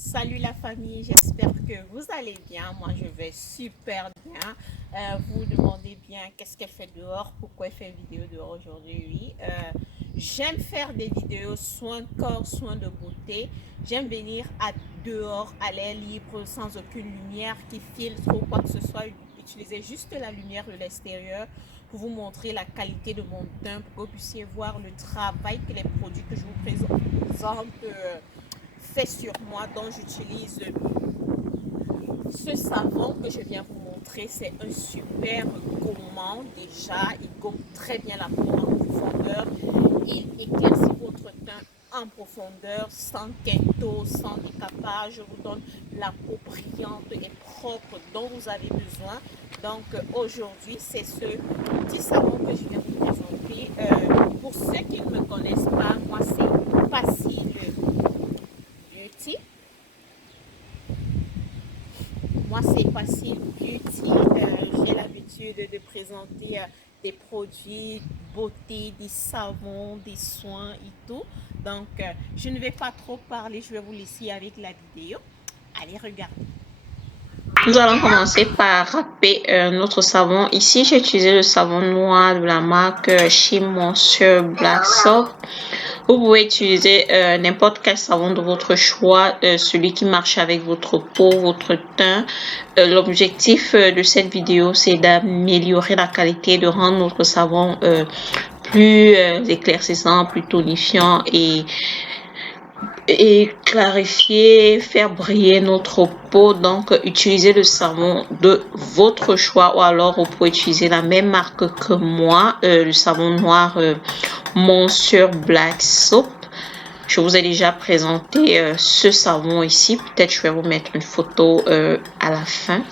Salut la famille, j'espère que vous allez bien. Moi, je vais super bien. Vous vous demandez bien qu'est-ce qu'elle fait dehors, pourquoi elle fait une vidéo dehors aujourd'hui. Oui, j'aime faire des vidéos soins de corps, soins de beauté. J'aime venir à dehors, à l'air libre, sans aucune lumière qui filtre ou quoi que ce soit. Utiliser juste la lumière de l'extérieur pour vous montrer la qualité de mon teint, pour que vous puissiez voir le travail que les produits que je vous présente fait sur moi, dont j'utilise ce savon que je viens vous montrer. C'est un super gommant déjà. Il gomme très bien la peau en profondeur. Il éclaircit votre teint en profondeur, sans quinto, sans décapage. Je vous donne la peau brillante et propre dont vous avez besoin. Donc aujourd'hui, c'est ce petit savon que je viens vous présenter. Pour ceux qui ne me connaissent pas, moi c'est Facile Beauty. Moi, c'est Facile Beauty. J'ai l'habitude de présenter des produits beauté, des savons, des soins et tout. Donc, je ne vais pas trop parler. Je vais vous laisser avec la vidéo. Allez, regardez. Nous allons commencer par râper notre savon. Ici, j'ai utilisé le savon noir de la marque Chez Monsieur Black Soap. Vous pouvez utiliser n'importe quel savon de votre choix, celui qui marche avec votre peau, votre teint. L'objectif de cette vidéo, c'est d'améliorer la qualité, de rendre notre savon plus éclaircissant, plus tonifiant et clarifier, faire briller notre peau. Donc, utilisez le savon de votre choix ou alors vous pouvez utiliser la même marque que moi, le savon noir Monsieur Black Soap. Je vous ai déjà présenté ce savon ici. Peut-être je vais vous mettre une photo à la fin.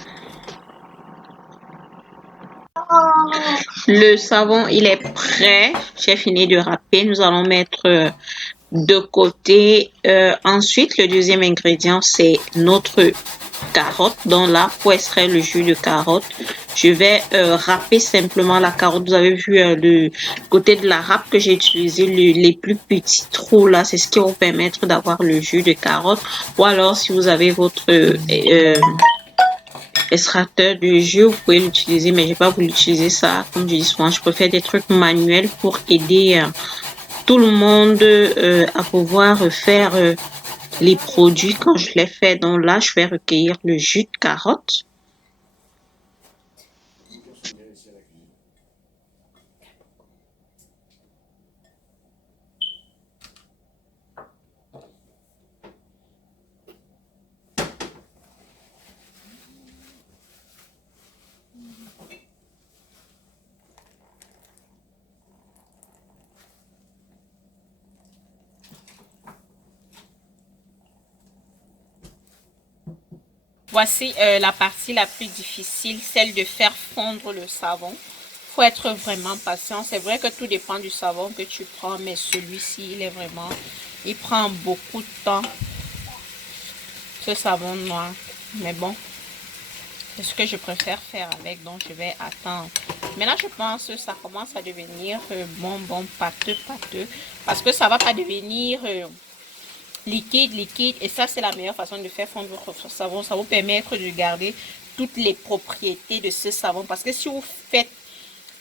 Le savon, il est prêt. J'ai fini de râper. Nous allons mettre de côté. Ensuite, le deuxième ingrédient, c'est notre carotte. Donc là, pour extraire le jus de carotte, je vais râper simplement la carotte. Vous avez vu le côté de la râpe que j'ai utilisé, les plus petits trous là, c'est ce qui va vous permettre d'avoir le jus de carotte. Ou alors, si vous avez votre extracteur de jus, vous pouvez l'utiliser, mais j'ai pas voulu utiliser ça. Comme je dis souvent, je préfère des trucs manuels pour aider tout le monde à pouvoir faire les produits quand je les fais. Donc là, je vais recueillir le jus de carotte. Voici la partie la plus difficile, celle de faire fondre le savon. Il faut être vraiment patient. C'est vrai que tout dépend du savon que tu prends, mais celui-ci, il prend beaucoup de temps, ce savon noir. Mais bon, c'est ce que je préfère faire avec, donc je vais attendre. Mais là, je pense que ça commence à devenir bon, pâteux, parce que ça va pas devenir liquide, et ça c'est la meilleure façon de faire fondre votre savon. Ça vous permettre de garder toutes les propriétés de ce savon, parce que si vous faites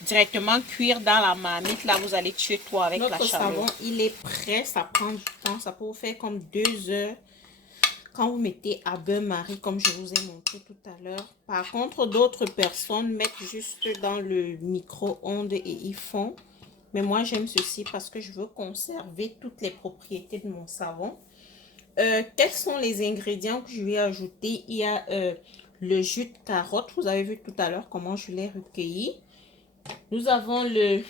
directement cuire dans la marmite, là vous allez tuer tout avec la chaleur. Notre savon, il est prêt, ça prend du temps, ça peut vous faire comme 2 heures quand vous mettez à bain-marie, comme je vous ai montré tout à l'heure. Par contre, d'autres personnes mettent juste dans le micro-ondes et ils font. Mais moi, j'aime ceci parce que je veux conserver toutes les propriétés de mon savon. Quels sont les ingrédients que je vais ajouter? Il y a le jus de carotte. Vous avez vu tout à l'heure comment je l'ai recueilli. Nous avons le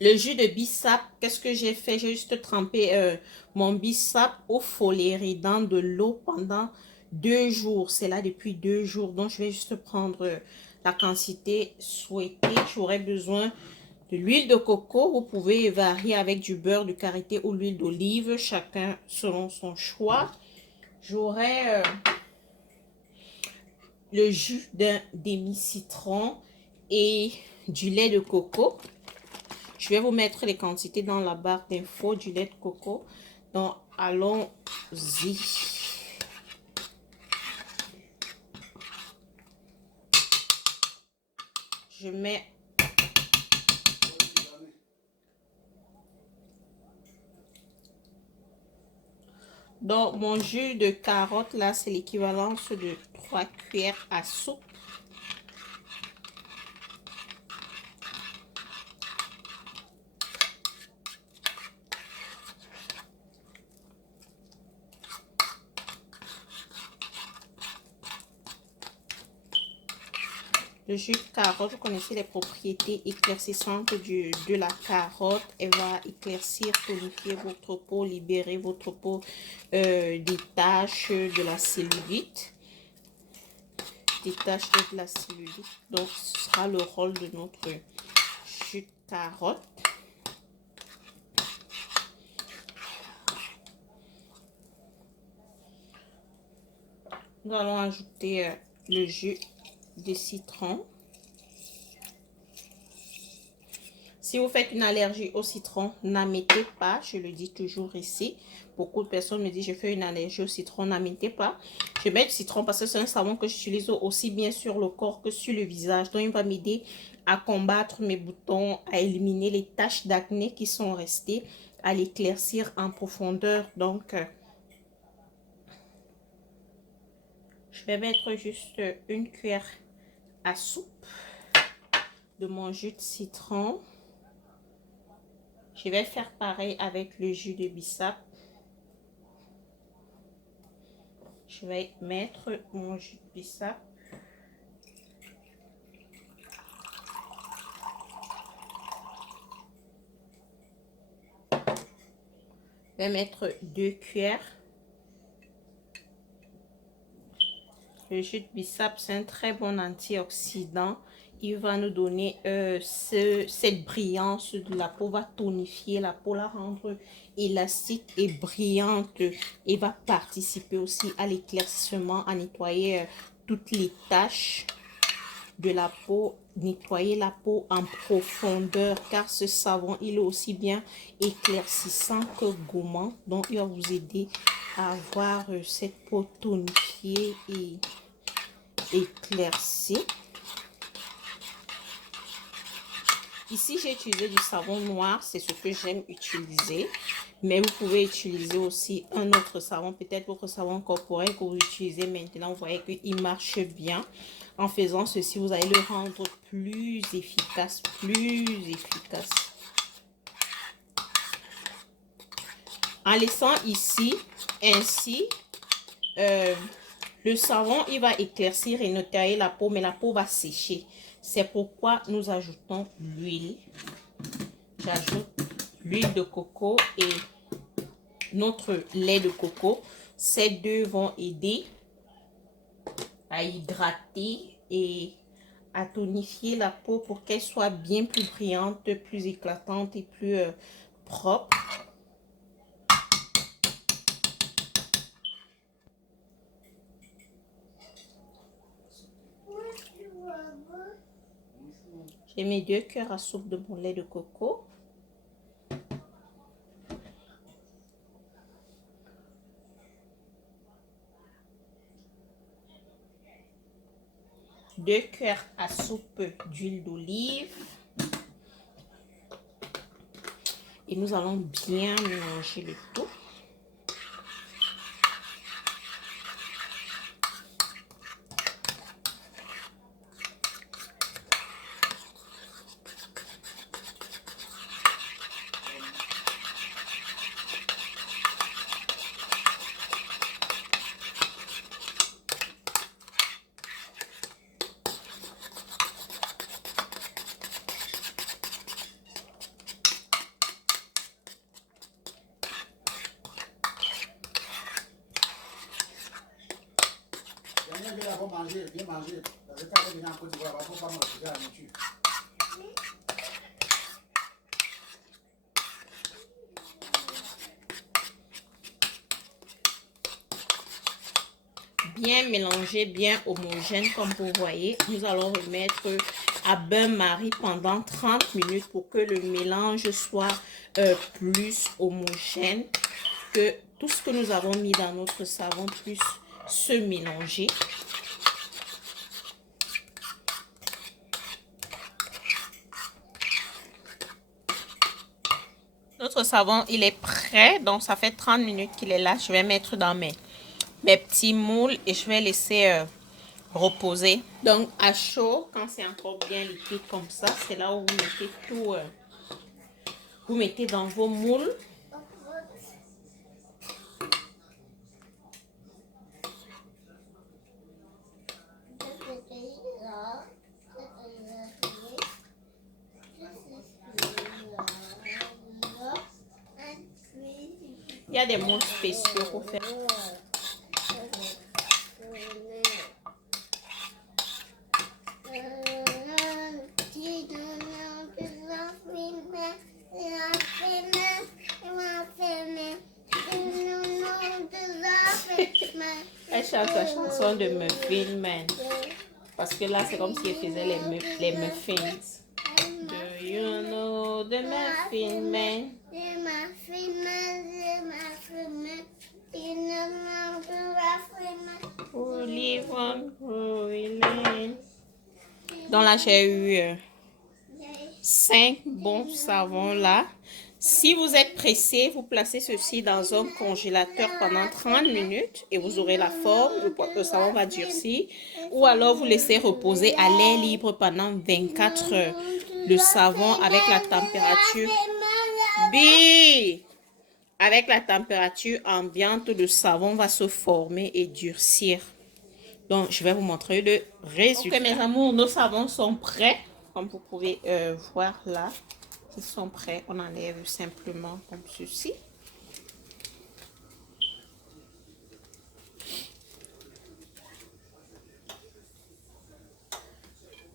jus de bissap. Qu'est-ce que j'ai fait? J'ai juste trempé mon bissap au folierie dans de l'eau pendant 2 jours. C'est là depuis 2 jours. Donc, je vais juste prendre la quantité souhaitée. J'aurai besoin de l'huile de coco. Vous pouvez varier avec du beurre de karité ou l'huile d'olive, chacun selon son choix. J'aurai le jus d'un demi-citron et du lait de coco. Je vais vous mettre les quantités dans la barre d'infos du lait de coco. Donc, allons-y. je mets donc mon jus de carotte là, c'est l'équivalence de 3 cuillères à soupe. Le jus de carotte, vous connaissez les propriétés éclaircissantes de la carotte. Elle va éclaircir, tonifier votre peau, libérer votre peau des taches de la cellulite. Des taches de la cellulite. Donc, ce sera le rôle de notre jus de carotte. Nous allons ajouter le jus de citron. Si vous faites une allergie au citron, n'en mettez pas. Je le dis toujours ici. Beaucoup de personnes me disent je fais une allergie au citron, n'en mettez pas. Je mets du citron parce que c'est un savon que j'utilise aussi bien sur le corps que sur le visage. Donc il va m'aider à combattre mes boutons, à éliminer les taches d'acné qui sont restées, à l'éclaircir en profondeur. Donc je vais mettre juste une cuillère à soupe de mon jus de citron. Je vais faire pareil avec le jus de bissap. Je vais mettre mon jus de bissap. Je vais mettre 2 cuillères. Le jus de bissap, c'est un très bon antioxydant. Il va nous donner cette brillance de la peau, va tonifier la peau, la rendre élastique et brillante. Et va participer aussi à l'éclaircissement, à nettoyer toutes les taches de la peau, nettoyer la peau en profondeur, car ce savon, il est aussi bien éclaircissant que gommant. Donc, il va vous aider à avoir cette peau tonifiée et éclaircie. Ici, j'ai utilisé du savon noir, c'est ce que j'aime utiliser. Mais vous pouvez utiliser aussi un autre savon, peut-être votre savon corporel que vous utilisez maintenant. Vous voyez qu'il marche bien. En faisant ceci, vous allez le rendre plus efficace, En laissant ici, ainsi, le savon, il va éclaircir et nettoyer la peau, mais la peau va sécher. C'est pourquoi nous ajoutons l'huile. J'ajoute l'huile de coco et notre lait de coco. Ces deux vont aider à hydrater et à tonifier la peau pour qu'elle soit bien plus brillante, plus éclatante et plus propre. J'ai mis 2 cuillères à soupe de mon lait de coco. Deux cuillères à soupe d'huile d'olive. Et nous allons bien mélanger le tout. Bien manger. Parce que quand elle vient en Côte d'Ivoire, il ne faut pas manger la nourriture. Bien mélangé, bien homogène comme vous voyez. Nous allons remettre à bain-marie pendant 30 minutes pour que le mélange soit plus homogène, que tout ce que nous avons mis dans notre savon puisse se mélanger. Notre savon, il est prêt. Donc, ça fait 30 minutes qu'il est là. Je vais mettre dans mes petits moules et je vais laisser reposer. Donc, à chaud, quand c'est encore bien liquide comme ça, c'est là où vous mettez tout. Vous mettez dans vos moules. Il y a des moules spéciaux pour faire. Elle chante la chanson de Muffin Man. Parce que là, c'est comme si elle faisait les muffins. Do you know the Muffin Man? Who live on Growing Lane. Donc là, j'ai eu 5 bons savons là. Si vous êtes pressé, vous placez ceci dans un congélateur pendant 30 minutes et vous aurez la forme, le savon va durcir. Ou alors vous laissez reposer à l'air libre pendant 24 heures. Le savon avec la température avec la température ambiante, le savon va se former et durcir. Donc, je vais vous montrer le résultat. Ok, mes amours, nos savons sont prêts. Comme vous pouvez voir là. Ils sont prêts, on enlève simplement comme ceci.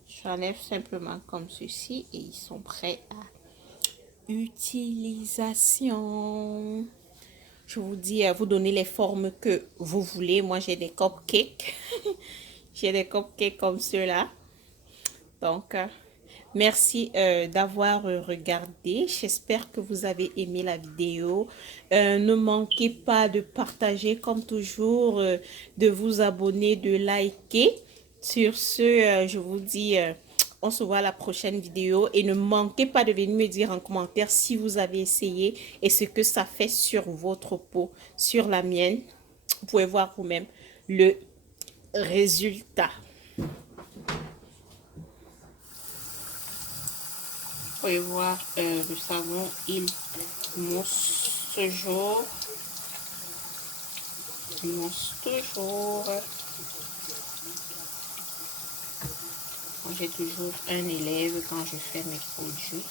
J'enlève simplement comme ceci et ils sont prêts à utilisation. Je vous dis, vous donnez les formes que vous voulez. Moi, j'ai des cupcakes. J'ai des cupcakes comme ceux-là. Donc, merci d'avoir regardé. J'espère que vous avez aimé la vidéo. Ne manquez pas de partager comme toujours, de vous abonner, de liker. Sur ce, je vous dis, on se voit à la prochaine vidéo. Et ne manquez pas de venir me dire en commentaire si vous avez essayé et ce que ça fait sur votre peau, sur la mienne. Vous pouvez voir vous-même le résultat. Vous pouvez voir le savon, il mousse toujours. Il mousse toujours. J'ai toujours un élève quand je fais mes produits.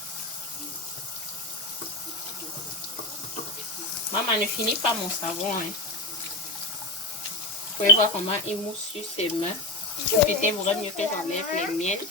Maman, ne finis pas mon savon. Hein. Vous pouvez voir comment il mousse sur ses mains. Peut-être mieux que j'enlève les miennes.